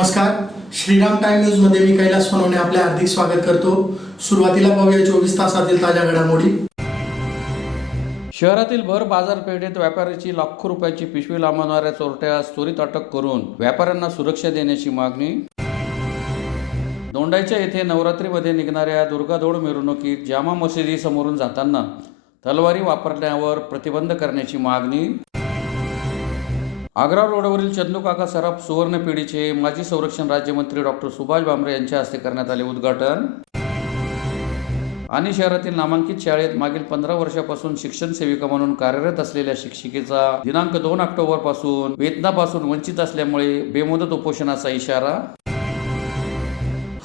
नमस्कार, Shriram time news मध्ये मी कैलास सोनवणे आपले हार्दिक स्वागत करतो। सुरुवातीला पाहूया 24 तासातील ताज्या घडामोडी। शहरातील भर बाजारपेठेत व्यापाऱ्याची लाखो रुपयाची पिशवी लांबवणाऱ्या चोरट्यास त्वरित अटक करून व्यापाऱ्यांना सुरक्षा देण्याची मागणी। दोंडाईच्या येथे नवरात्रीमध्ये निघणाऱ्या दुर्गादौड मिरवणुकीत जामा मशिदीसमोरून जाताना तलवारी वापरण्यावर प्रतिबंध करण्याची मागणी। आग्रा रोडवरील चंदूकाका सराफ सुवर्ण पिढीचे माजी संरक्षण राज्यमंत्री डॉक्टर सुभाष भामरे यांच्या हस्ते करण्यात आले उद्घाटन। आणि शहरातील नामांकित शाळेत मागील 15 वर्षापासून शिक्षण सेविका म्हणून कार्यरत असलेल्या शिक्षिकेचा दिनांक 2 ऑक्टोबर पासून वेतनापासून वंचित असल्यामुळे बेमुदत उपोषणाचा इशारा।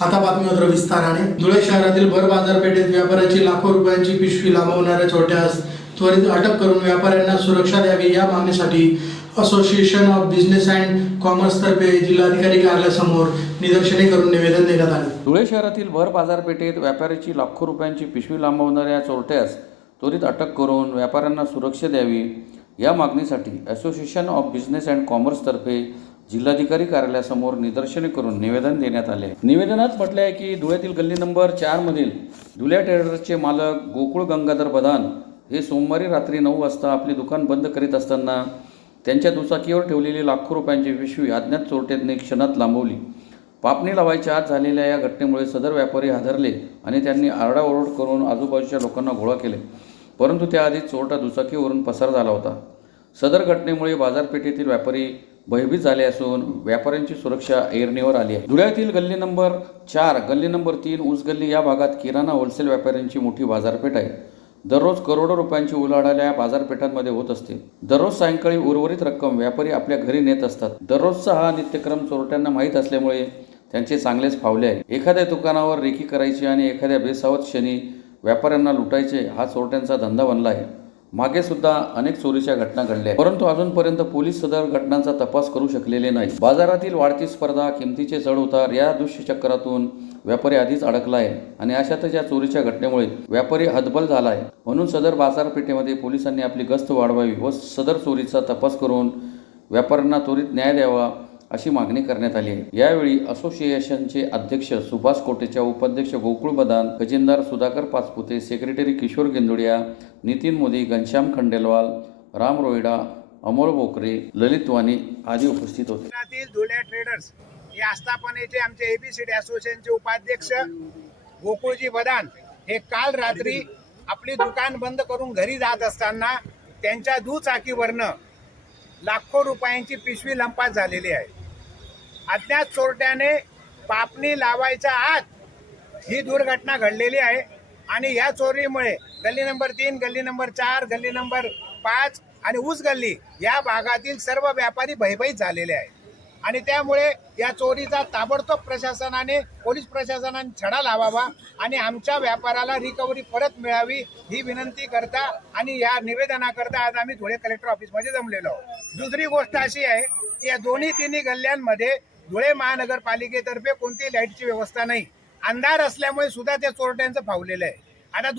आता बातमीपत्र विस्ताराने। धुळे शहरातील भर बाजारपेठेत व्यापाऱ्याची लाखो रुपयांची पिशवी लांबवणाऱ्या चोरट्यास त्वरित अटक करून व्यापाऱ्यांना सुरक्षा द्यावी या मागणीसाठी association of business and commerce तर्फे जिल्हाधिकारी कार्यालयासमोर निदर्शने करून निवेदन देण्यात आले। धुळे शहरातील भर बाजारपेठेत व्यापाऱ्याची लाखो रुपयांची पिशवी लांबवणाऱ्या चोरट्यास त्वरित अटक करून व्यापाऱ्यांना सुरक्षा द्यावी या मागणीसाठी association of business and commerce तर्फे जिल्हाधिकारी कार्यालयासमोर निदर्शने करून निवेदन देण्यात आले। निवेदनात म्हटले आहे की धुळ्यातील गल्ली नंबर 4 मधील धुल्या ट्रेडर्सचे मालक गोकुळ गंगाधर बदान हे सोमवारी रात्री 9 वाजता आपले दुकान बंद करीत असताना त्यांच्या दुचाकीवर ठेवलेली लाखो रुपयांची पिशवी अज्ञात चोरट्यांनी क्षणात लांबवली। पापणी लावायच्या आत झालेल्या या घटनेमुळे सदर व्यापारी हादरले आणि त्यांनी आरडाओरड करून आजूबाजूच्या लोकांना गोळा केले, परंतु त्याआधी चोरटा दुचाकीवरून पसार झाला होता। सदर घटनेमुळे बाजारपेठेतील व्यापारी भयभीत झाले असून व्यापाऱ्यांची सुरक्षा ऐरणीवर आली आहे। धुळ्यातील गल्ली नंबर 4, गल्ली नंबर 3, ऊस गल्ली या भागात किराणा होलसेल व्यापाऱ्यांची मोठी बाजारपेठ आहे। दररोज करोडो रुपयांची उलाढाल या बाजारपेठांमध्ये होत असते। दररोज सायंकाळी उर्वरित रक्कम व्यापारी आपल्या घरी नेत असतात। दररोजचा हा नित्यक्रम चोरट्यांना माहीत असल्यामुळे त्यांचे चांगलेच फावले आहे। एखाद्या दुकानावर रेकी करायची आणि एखाद्या बेसावत क्षणी व्यापाऱ्यांना लुटायचे हा चोरट्यांचा धंदा बनला आहे। मागे सुद्धा अनेक चोरीच्या घटना घडल्या, परंतु अजूनपर्यंत पोलीस सदर घटनांचा तपास करू शकलेले नाही। बाजारातील वाढती स्पर्धा, किमतीचे चढ उतार या दुष्चक्रातून व्यापारी आधीच अडकला आहे आणि अशातच या चोरीच्या घटनेमुळे व्यापारी हतबल झाला आहे। म्हणून सदर बाजारपेठेमध्ये पोलिसांनी आपली गस्त वाढवावी व सदर चोरीचा तपास करून व्यापाऱ्यांना त्वरित न्याय द्यावा अशी मागणी करण्यात आली आहे। यावेळी असोसिएशनचे अध्यक्ष सुभाष कोटेचा, उपाध्यक्ष गोकुळ बदान, खजिनदार सुधाकर पाचपुते, सेक्रेटरी किशोर गेंदुडिया, नितीन मोदी, घनश्याम खंडेलवाल, राम रोहिडा, अमोल बोकरे, ललित वाणी आदी उपस्थित होते। धुळे ट्रेडर्स या आस्थापनेचे आमचे एबीसीडी असोसिएशनचे उपाध्यक्ष गोकुळजी बदान हे काल रात्री आपली दुकान बंद करून घरी जात असताना त्यांच्या दुचाकीवरनं लाखो रुपयांची पिशवी लंपास झालेली आहे। अज्ञात चोरट्याने पापणी लावायच्या आत ही दुर्घटना घडलेली आहे आणि या चोरीमुळे गल्ली नंबर 3, गल्ली नंबर 4, गल्ली नंबर 5 आणि ऊस गल्ली या भागातील सर्व व्यापारी भयभीत झालेले आहेत आणि त्यामुळे या चोरीचा ताबडतोब प्रशासनाने, पोलीस प्रशासनाने छडा लावावा आणि आमच्या व्यापाराला रिकव्हरी परत मिळावी ही विनंती करता आणि या निवेदनाकरता आज आम्ही धुळे कलेक्टर ऑफिसमध्ये जमलेलो आहोत। दुसरी गोष्ट अशी आहे की या तिन्ही गल्ल्यांमध्ये धुळे महानगरपालिकेतर्फे कोणती लाईटची व्यवस्था नाही। अंधार असल्यामुळे सुद्धा त्या चोरट्यांचं फावलेलं आहे। आता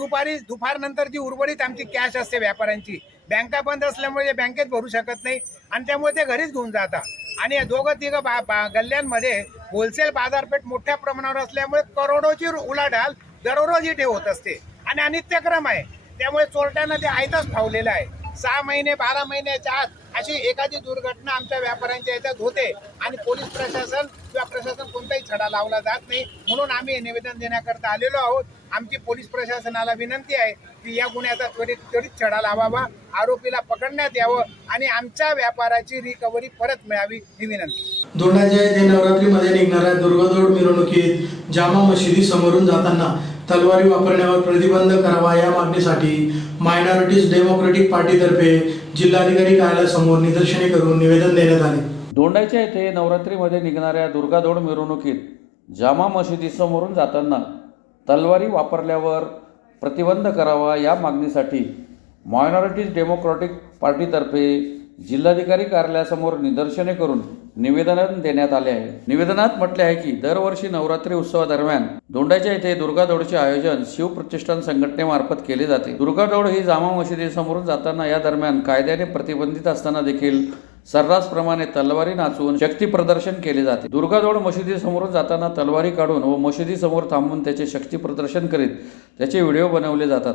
दुपारनंतर जी उर्वरित आमची कॅश असते व्यापाऱ्यांची, बँका बंद असल्यामुळे बँकेत भरू शकत नाही आणि त्यामुळे ते घरीच घेऊन जातात आणि या दोघं-तिघं गल्ल्यांमध्ये होलसेल बाजारपेठ मोठ्या प्रमाणावर असल्यामुळे करोडोची उलाढाल दररोज इथे होत असते आणि अनित्यक्रम आहे। त्यामुळे चोरट्यांना ते आयताच फावलेलं आहे। 6 महिने 12 महिन्याच्या आत अशी एखादी दुर्घटना आमच्या व्यापाऱ्यांच्या याच्यात होते आणि पोलीस प्रशासन किंवा प्रशासन कोणताही छडा लावला जात नाही। म्हणून आम्ही निवेदन देण्याकरता आलेलो आहोत। आमची पोलीस प्रशासनाला विनंती आहे की या गुन्ह्याचा त्वरित छडा लावावा, आरोपीला पकडण्यात यावं आणि आमच्या व्यापाराची रिकव्हरी परत मिळावी ही विनंती। दोंडाच्या येथे नवरात्रीमध्ये निघणाऱ्या दुर्गादौड मिरवणुकीत जामा मशिदी समोरून जाताना तलवारी वापरण्यावर प्रतिबंध करावा या मागणीसाठी मायनॉरिटीज डेमोक्रेटिक पार्टीतर्फे जिल्हाधिकारी कार्यालयासमोर निदर्शने करून निवेदन देण्यात आले। दोंडाच्या येथे नवरात्रीमध्ये निघणाऱ्या दुर्गादौड मिरवणुकीत जामा मशिदीसमोरून जाताना तलवारी वापरल्यावर प्रतिबंध करावा या मागणीसाठी मायनॉरिटीज डेमोक्रेटिक पार्टीतर्फे जिल्हाधिकारी कार्यालयासमोर निदर्शने करून निवेदन देण्यात आले आहे। निवेदनात म्हटले आहे की दरवर्षी नवरात्री उत्सवादरम्यान दोंडाच्या येथे दुर्गादौडचे आयोजन शिवप्रतिष्ठान संघटनेमार्फत केले जाते। दुर्गादौड ही जामा मशिदीसमोरून जाताना या दरम्यान कायद्याने प्रतिबंधित असताना देखील सर्रासप्रमाणे तलवारी नाचवून शक्ती प्रदर्शन केले जाते. दुर्गाजवळ मशिदीसमोरून जाताना तलवारी काढून व मशिदीसमोर थांबून त्याचे शक्ती प्रदर्शन करीत त्याचे व्हिडिओ बनवले जातात.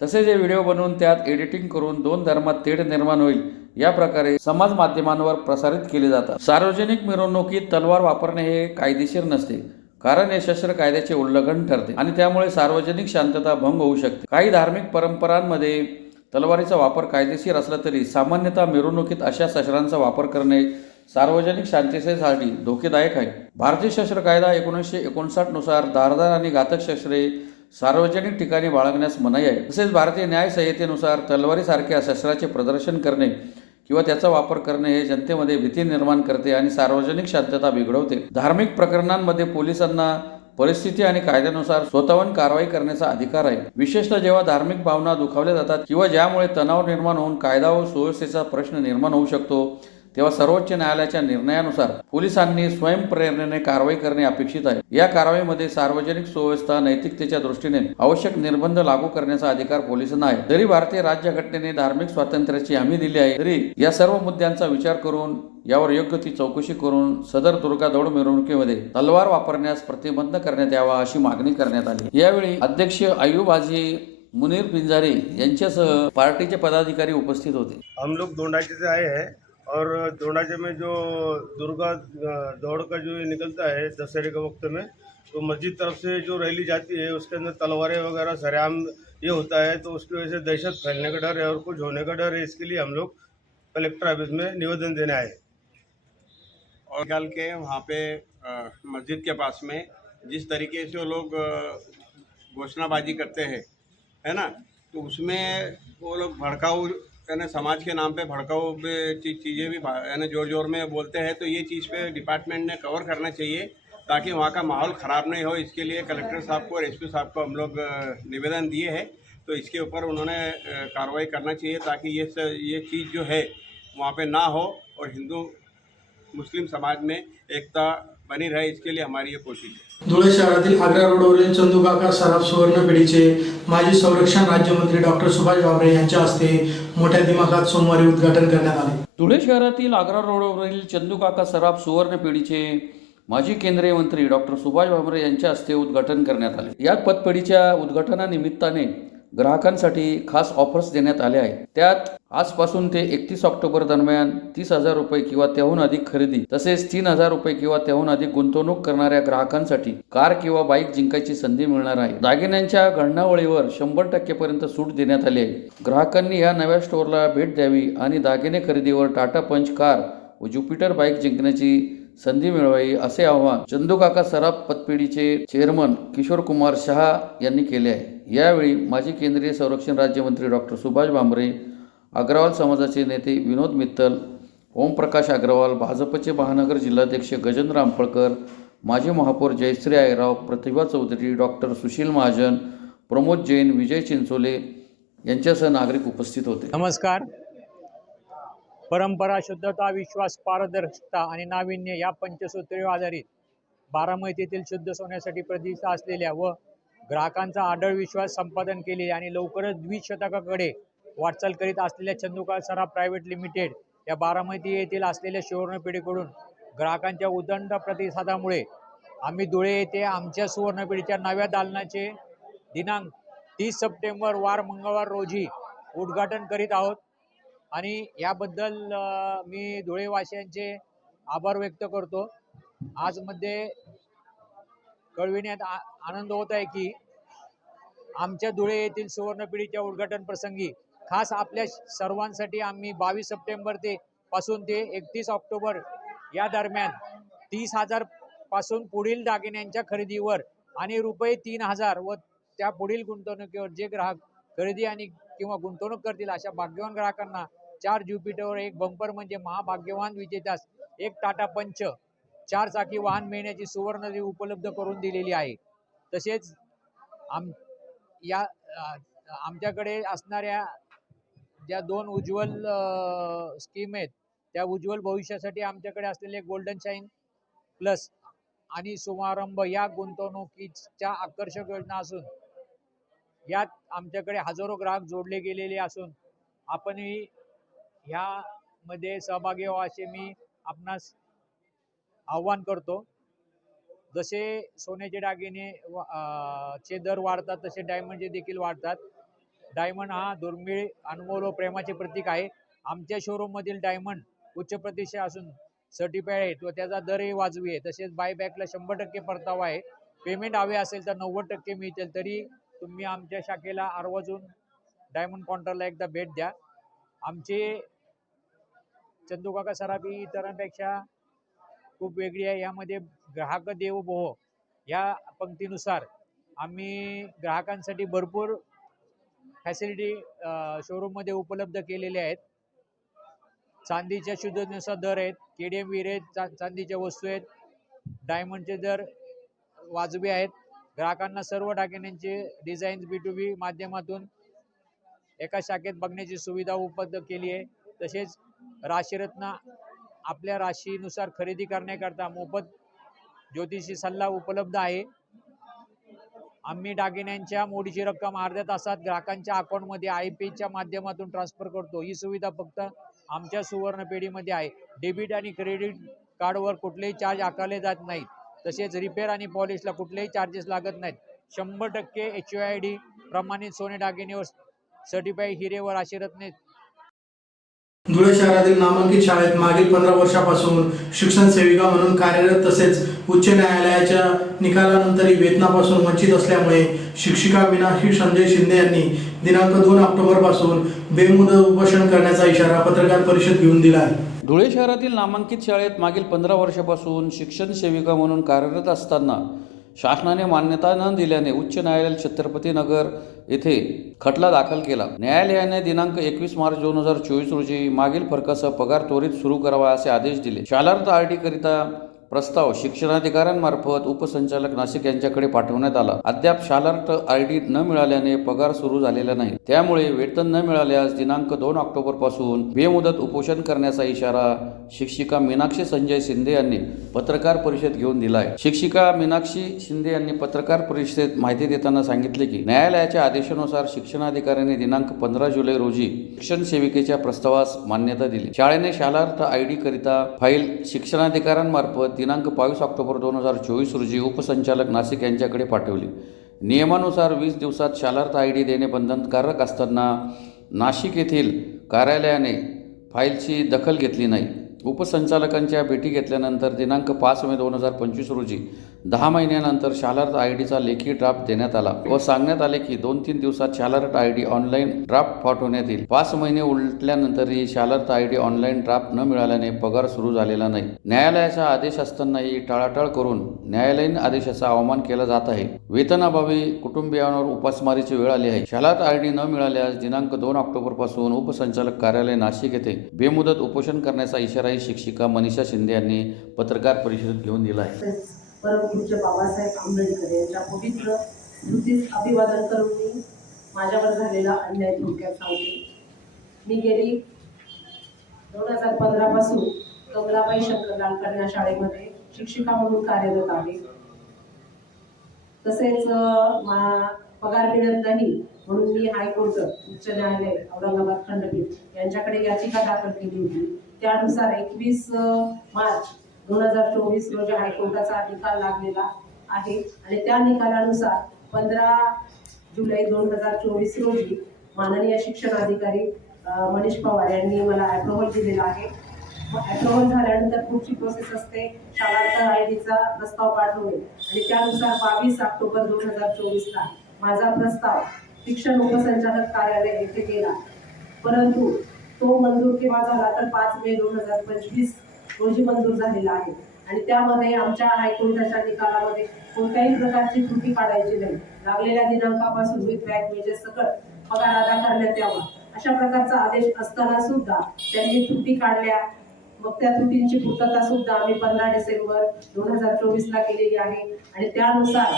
तसेच हे व्हिडिओ बनवून त्यात एडिटिंग करून दोन धर्मात तेढ निर्माण होईल या प्रकारे समाज माध्यमांवर प्रसारित केले जातात. सार्वजनिक मिरवणुकीत तलवार वापरणे हे कायदेशीर नसते, कारण हे शस्त्र कायद्याचे उल्लंघन ठरते आणि त्यामुळे सार्वजनिक शांतता भंग होऊ शकते. काही धार्मिक परंपरांमध्ये तलवारीचा वापर कायदेशीर असला तरी सामान्यतः मिरवणुकीत अशा शस्त्रांचा वापर करणे सार्वजनिक शांततेसाठी धोकेदायक आहे. भारतीय शस्त्र कायदा 1959 नुसार धारदार आणि घातक शस्त्रे सार्वजनिक ठिकाणी बाळगण्यास मनाई आहे. तसेच भारतीय न्याय संहितेनुसार तलवारीसारख्या शस्त्राचे प्रदर्शन करणे किंवा त्याचा वापर करणे हे जनतेमध्ये भीती निर्माण करते आणि सार्वजनिक शांतता बिघडवते. धार्मिक प्रकरणांमध्ये पोलिसांना परिस्थिती आणि कायद्यानुसार स्वतःहून कारवाई करण्याचा अधिकार आहे. विशेषतः जेव्हा धार्मिक भावना दुखावल्या जातात किंवा ज्यामुळे तणाव निर्माण होऊन कायदा व सुव्यवस्थेचा प्रश्न निर्माण होऊ शकतो, तेव्हा सर्वोच्च न्यायालयाच्या निर्णयानुसार पोलिसांनी स्वयंप्रेरणेने कारवाई करणे अपेक्षित आहे. या कारवाईमध्ये सार्वजनिक सुव्यवस्था नैतिकतेच्या दृष्टीने आवश्यक निर्बंध लागू करण्याचा अधिकार पोलिसांना आहे. जरी भारतीय राज्यघटनेने धार्मिक स्वातंत्र्याची हमी दिली आहे, तरी या सर्व मुद्द्यांचा विचार करून यावर योग्य ती चौकशी करून सदर दुर्गा दौड मिरवणुकीमध्ये तलवार वापरण्यास प्रतिबंध करण्यात यावा अशी मागणी करण्यात आली. यावेळी अध्यक्ष अय्यूब हाजी मुनीर पिंजारे यांच्यासह पार्टीचे पदाधिकारी उपस्थित होते. हम लोग दोंडाचे से आए हैं और दोंडाचे में जो दुर्गा दौड़ का जो निकलता है दशहरे के वक्त में, तो मस्जिद तरफ से जो रैली जाती है उसके अंदर तलवारें वगैरह सरेआम ये होता है, तो उसकी वजह से दहशत फैलने का डर है और कुछ होने का डर है। इसके लिए हम लोग कलेक्टर ऑफिस में निवेदन देने आए और निकाल के वहाँ पे मस्जिद के पास में जिस तरीके से वो लोग घोषणाबाजी करते हैं, है ना, तो उसमें वो लोग भड़काऊ यानी समाज के नाम पे भड़काऊ चीज़ें भी यानी जोर जोर में बोलते हैं, तो ये चीज़ पे डिपार्टमेंट ने कवर करना चाहिए ताकि वहाँ का माहौल ख़राब नहीं हो। इसके लिए कलेक्टर साहब को और एसपी साहब को हम लोग निवेदन दिए हैं, तो इसके ऊपर उन्होंने कार्रवाई करना चाहिए ताकि ये चीज़ जो है वहाँ पे ना हो और हिंदू मुस्लिम समाज में एकता बनी रहे, इसके लिए हमारी ये कोशिश है. धुळे शहरातील आग्रा रोडवरील चंदूकाका सराफ सुवर्ण पिढीचे माजी संरक्षण राज्यमंत्री डॉक्टर सुभाष भामरे यांच्या हस्ते मोठ्या दिमाखात सोमवारी उद्घाटन करण्यात आले. धुळे शहरातील आग्रा रोडवरील चंदूकाका सराफ सुवर्ण पिढीचे माजी केंद्रीय मंत्री डॉक्टर सुभाष भामरे यांच्या हस्ते उद्घाटन करण्यात आले. या पतपेढीच्या उद्घाटनानिमित्ताने ग्राहकांसाठी खास ऑफर्स देण्यात आल्या आहेत. त्यात आजपासून ते 31 ऑक्टोबर दरम्यान 30,000 रुपये किंवा त्याहून अधिक खरेदी तसेच 3,000 रुपये किंवा त्याहून अधिक गुंतवणूक करणाऱ्या ग्राहकांसाठी कार किंवा बाईक जिंकायची संधी मिळणार आहे. दागिन्यांच्या घडणावळीवर 100% पर्यंत सूट देण्यात आली आहे. ग्राहकांनी या नव्या स्टोअरला भेट द्यावी आणि दागिने खरेदीवर टाटा पंच कार व ज्युपिटर बाईक जिंकण्याची संधी मिळवावी असे आवाहन चंदूकाका सराफ पतपेढीचे चेअरमन किशोर कुमार शहा यांनी केले आहे. यावेळी माजी केंद्रीय संरक्षण राज्यमंत्री डॉक्टर सुभाष भामरे, अग्रवाल समाजाचे नेते विनोद मित्तल, ओमप्रकाश अग्रवाल, भाजपचे महानगर जिल्हाध्यक्ष गजेंद्र आंबळकर, माजी महापौर जयश्री आयराव, प्रतिभा चौधरी, डॉक्टर सुशील महाजन, प्रमोद जैन, विजय चिंचोले यांच्यासह नागरिक उपस्थित होते. नमस्कार. परंपरा, शुद्धता, विश्वास, पारदर्शकता आणि नाविन्य या पंचसूत्रीवर आधारित बारामतीतील शुद्ध सोन्यासाठी प्रतिष्ठा असलेल्या व ग्राहकांचा आढळ विश्वास संपादन केले आणि लवकरच द्विशतकाकडे वाटचाल करीत असलेल्या चंदूकाका सराफ प्रायव्हेट लिमिटेड या बारामती येथील असलेल्या सुवर्णपिढीकडून ग्राहकांच्या उदंड प्रतिसादामुळे आम्ही धुळे येथे आमच्या सुवर्णपिढीच्या नव्या दालनाचे दिनांक 30 सप्टेंबर वार मंगळवार रोजी उद्घाटन करीत आहोत आणि याबद्दल मी धुळेवासियांचे आभार व्यक्त करतो. आज मध्ये कळविण्यात आनंद होत आहे की आमच्या धुळे येथील सुवर्णपिढीच्या उद्घाटन प्रसंगी खास आपल्या सर्वांसाठी आम्ही 22 सप्टेंबर पासून ते 31 ऑक्टोबर या दरम्यान 30,000 पासून पुढील दागिन्यांच्या खरेदीवर आणि रुपये 3,000 व त्या पुढील गुंतवणुकीवर जे ग्राहक खरेदी आणि किंवा गुंतवणूक करतील अशा भाग्यवान ग्राहकांना 4 ज्युपिटरवर एक बंपर म्हणजे महाभाग्यवान विजेत्यास एक टाटा पंच 4 चाकी वाहन मिळण्याची सुवर्ण उपलब्ध करून दिलेली आहे. तसेच आमच्याकडे असणाऱ्या ज्या 2 उज्ज्वल स्कीम आहेत त्या उज्ज्वल भविष्यासाठी आमच्याकडे असलेले गोल्डन शाईन प्लस आणि समारंभ या गुंतवणुकीच्या आकर्षक योजना असून यात आमच्याकडे हजारो ग्राहक जोडले गेलेले असून आपणही ह्या मध्ये सहभागी व्हा असे मी आपणास आव्हान करतो. जसे सोन्याचे दागिने चे दर वाढतात तसे डायमंडचे देखील वाढतात. डायमंड हा दुर्मिळ, अनमोल व प्रेमाचे प्रतीक आहे. आमच्या शोरूममधील डायमंड उच्च प्रतिष्ठा असून सर्टिफाईड आहेत व त्याचा दरही वाजवी आहे. तसेच बायबॅकला 100% परतावा आहे. पेमेंट हवे असेल तर 90% मिळतील. तरी तुम्ही आमच्या शाखेला आवर्जून डायमंड काउंटरला एकदा भेट द्या. आमचे चंदूकाका सराफी इतरांपेक्षा खूप वेगळी आहे. यामध्ये ग्राहक देवो भव या पंक्तीनुसार आम्ही ग्राहकांसाठी भरपूर फॅसिलिटी शोरूममध्ये उपलब्ध केलेल्या आहेत. चांदीच्या शुद्धतेनुसार दर आहेत. KDM वीर आहेत, चांदीच्या वस्तू आहेत. डायमंडचे दर वाजवी आहेत. ग्राहकांना सर्व दागिन्यांचे डिझाईन्स B2B माध्यमातून एका शाखेत बघण्याची सुविधा उपलब्ध केली आहे. तसेच राशीरत्न आपल्या राशीनुसार खरेदी करण्याकरता मोफत ज्योतिषी सल्ला उपलब्ध आहे. आम्ही दागिन्यांच्या मोडीची रक्कम अर्ध्या तासात ग्राहकांच्या अकाउंटमध्ये IPच्या माध्यमातून ट्रान्सफर करतो. ही सुविधा फक्त आमच्या सुवर्ण पेढीमध्ये आहे. डेबिट आणि क्रेडिट कार्डवर कुठलेही चार्ज आकारले जात नाहीत. तसेच रिपेअर आणि पॉलिशला कुठलेही चार्जेस लागत नाहीत. 100% HUID प्रमाणित सोने दागिनेवर सर्टिफाईड हिरे व राशीरत्ने. धुळे शहरातील नामांकित शाळेत मागील 15 वर्षापासून शिक्षण सेविका म्हणून कार्यरत तसेच उच्च न्यायालयाच्या निकालानंतरही वेतनापासून वंचित असल्यामुळे शिक्षिका मीनाक्षी संजय शिंदे यांनी दिनांक 2 ऑक्टोबर पासून बेमुदत उपोषण करण्याचा इशारा पत्रकार परिषद घेऊन दिला आहे. धुळे शहरातील नामांकित शाळेत मागील 15 वर्षापासून शिक्षण सेविका म्हणून कार्यरत असताना शासनाने मान्यता न दिल्याने उच्च न्यायालय छत्रपती नगर येथे खटला दाखल केला. न्यायालयाने दिनांक 21 मार्च 2024 रोजी मागील फरकासह पगार त्वरित सुरू करावा असे आदेश दिले. शालार्थ RD करिता प्रस्ताव शिक्षणाधिकाऱ्यांमार्फत उपसंचालक नाशिक यांच्याकडे पाठवण्यात आला. अद्याप शालार्थ RD न मिळाल्याने पगार सुरू झालेला नाही. त्यामुळे वेतन न मिळाल्यास दिनांक 2 ऑक्टोबर पासून बेमुदत उपोषण करण्याचा इशारा शिक्षिका मीनाक्षी संजय शिंदे यांनी पत्रकार परिषद घेऊन दिला आहे. शिक्षिका मीनाक्षी शिंदे यांनी पत्रकार परिषदेत माहिती देताना सांगितले की न्यायालयाच्या आदेशानुसार शिक्षणाधिकाऱ्यांनी दिनांक 15 जुलै रोजी शिक्षण सेविकेच्या प्रस्तावास मान्यता दिली. शाळेने शालार्थ RD करिता फाईल शिक्षणाधिकाऱ्यांमार्फत दिनांक 22 ऑक्टोबर 2024 रोजी उपसंचालक नाशिक यांच्याकडे पाठवली. नियमानुसार 20 दिवसात शालार्थ RD देणे बंधनकारक असताना नाशिक येथील कार्यालयाने फाईलची दखल घेतली नाही. उपसंचालकांच्या भेटी घेतल्यानंतर दिनांक 5 मे 2025 रोजी 10 महिन्यानंतर शालार्थ RDचा लेखी ड्राफ्ट देण्यात आला व सांगण्यात आले की 2-3 दिवसात शालार्थ RD ऑनलाईन ड्राफ्ट पाठवण्यात येईल. 5 महिने उलटल्यानंतरही शालार्थ RD ऑनलाईन ड्राफ्ट न मिळाल्याने पगार सुरू झालेला नाही. न्यायालयाचा आदेश असतानाही टाळाटाळ करून न्यायालयीन आदेशाचा अवमान केला जात आहे. वेतनाभावी कुटुंबियांवर उपासमारीची वेळ आली आहे. शालार्थ RD न मिळाल्यास दिनांक 2 ऑक्टोबर पासून उपसंचालक कार्यालय नाशिक येथे बेमुदत उपोषण करण्याचा इशारा शिक्षिका मनीषा शिंदे यांनी पत्रकार परिषदेत घेऊन दिला आहे. परमपूज्य बाबासाहेब आंबेडकर यांच्या पवित्र स्मृतीस अभिवादन करून मी माझ्यावर झालेला अन्याय थोडक्यात सांगते. मी गेली 2015 पासून कमलाबाई शंकरलाल कन्या शाळेमध्ये शिक्षिका म्हणून कार्यरत आहे. तसेच पगार मिळत नाही म्हणून मी हायकोर्ट उच्च न्यायालय औरंगाबाद खंडपीठ यांच्याकडे याचिका दाखल केली होती. त्यानुसार 21 मार्च 2024 रोजी हायकोर्टाचा निकाल लागलेला आहे आणि त्या निकालानुसार 15 जुलै 2024 रोजी माननीय शिक्षणाधिकारी मनीष पवार यांनी मला अप्रुव्हल दिलेला आहे. अप्रुव्हल झाल्यानंतर पुढची प्रोसेस असते शालार्थ RDचा प्रस्ताव पाठवणे आणि त्यानुसार 22 ऑक्टोबर 2024ला माझा प्रस्ताव शिक्षण उपसंचालक कार्यालय येथे गेला. परंतु तो मंजूर केव्हा झाला तर 5 मे 2025 रोजी मंजूर झालेला आहे आणि त्यामध्ये आमच्या हायकोर्टाच्या निकालामध्ये कोणत्याही प्रकारची त्रुटी काढायची नाही. लागलेल्या दिनांकापासून विथ बॅक वेजेस सकट पगार अदा करण्यात यावा अशा प्रकारचा आदेश असताना सुद्धा त्यांनी त्रुटी काढल्या. मग त्या त्रुटींची पूर्तता सुद्धा आम्ही 15 डिसेंबर 2024ला केलेली आहे आणि त्यानुसार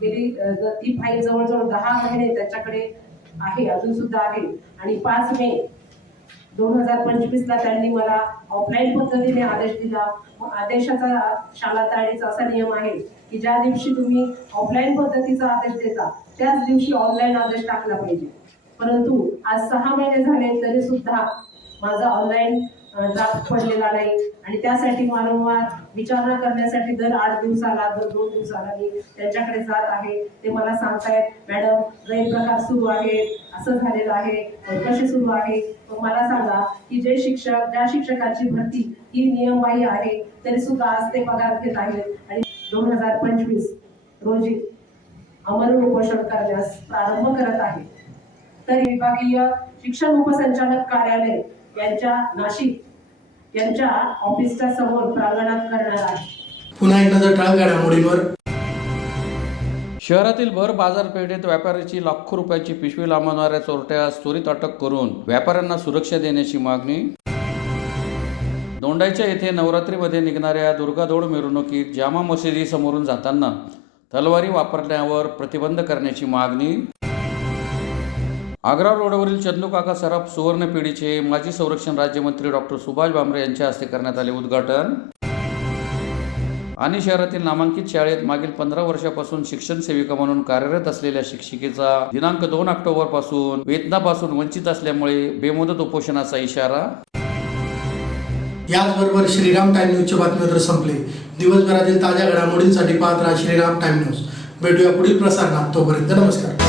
गेली ती फाईल जवळजवळ 10 महिने त्याच्याकडे आहे, अजून सुद्धा आहे आणि 5 मे 2025ला त्यांनी मला ऑफलाईन पद्धतीने आदेश दिला. आदेशाचा शालार्थ RDचा असा नियम आहे की ज्या दिवशी तुम्ही ऑफलाईन पद्धतीचा आदेश देता त्याच दिवशी ऑनलाईन आदेश टाकला पाहिजे. परंतु आज 6 महिने झाले तरी सुद्धा माझा ऑनलाईन ड्राफ्ट पडलेला नाही आणि त्यासाठी वारंवार विचारणा करण्यासाठी दर 8 दिवसाला दर 2 दिवसाला मी त्यांच्याकडे जात आहे. ते मला सांगतायत, मॅडम गैरप्रकार सुरू आहेत, असं झालेलं आहे, कसे सुरू आहे. मग मला सांगा की जे शिक्षक ज्या शिक्षकांची भरती ही नियमबाह्य आहे तरी सुद्धा आज ते पगार घेत आहेत आणि 2025 रोजी अमरण उपोषण करण्यास प्रारंभ करत आहे. तर विभागीय शिक्षण उपसंचालक कार्यालय यांच्या नाशिक यांच्या ऑफिसच्या समोर प्रांगणात करणार आहे. पुन्हा एक नजर ठळक घडामोडींवर. शहरातील भर बाजारपेठेत व्यापाऱ्याची लाखो रुपयाची पिशवी लांबवणाऱ्या चोरट्यास त्वरित अटक करून व्यापाऱ्यांना सुरक्षा देण्याची मागणी. दोंडाईच्या येथे नवरात्रीमध्ये निघणाऱ्या दुर्गादौड मिरवणुकीत जामा मशिदीसमोरून जाताना तलवारी वापरण्यावर प्रतिबंध करण्याची मागणी. आग्रा रोडवरील चंदूकाका सराफ सुवर्ण पिढीचे माजी संरक्षण राज्यमंत्री डॉक्टर सुभाष भामरे यांच्या हस्ते करण्यात आले उद्घाटन. आणि शहरातील नामांकित शाळेत मागील 15 वर्षापासून शिक्षण सेविका म्हणून कार्यरत असलेल्या शिक्षिकेचा दिनांक 2 ऑक्टोबर पासून वेतनापासून वंचित असल्यामुळे बेमुदत उपोषणाचा इशारा. याचबरोबर श्रीराम टाइम न्यूजचे बातमीपत्र संपले. दिवसभरातील ताज्या घडामोडींसाठी पाहत राहा श्रीराम टाइम न्यूज. भेटूया पुढील प्रसारणात. तोपर्यंत नमस्कार.